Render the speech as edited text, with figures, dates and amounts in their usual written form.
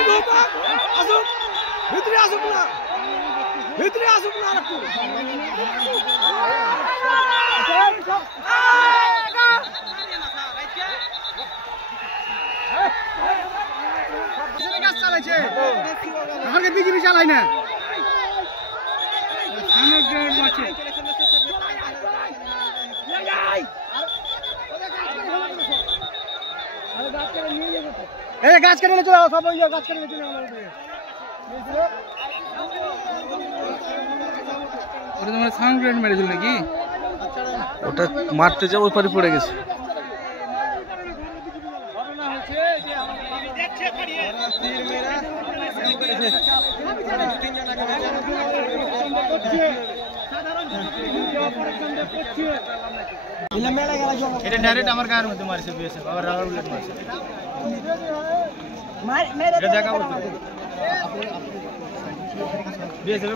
আসুক ভিতরে আসুক না ভিতরে আসুক না একটু কাজ চালাইছে আমাকে বিজেপি চালাই না গাছ কেটে চলে সব গাছ কেটে চলে ওটা তোমার সানগ্রেড মেরেছিল নাকি? ওটা মারতে যাও ওই পারে পড়ে গেছে। এটা ডাইরেক্ট আমার গায়ের মধ্যে মারছে বিএসএফ আবার রাবার বুলেট মারছে এটা দেখা বিএসএফ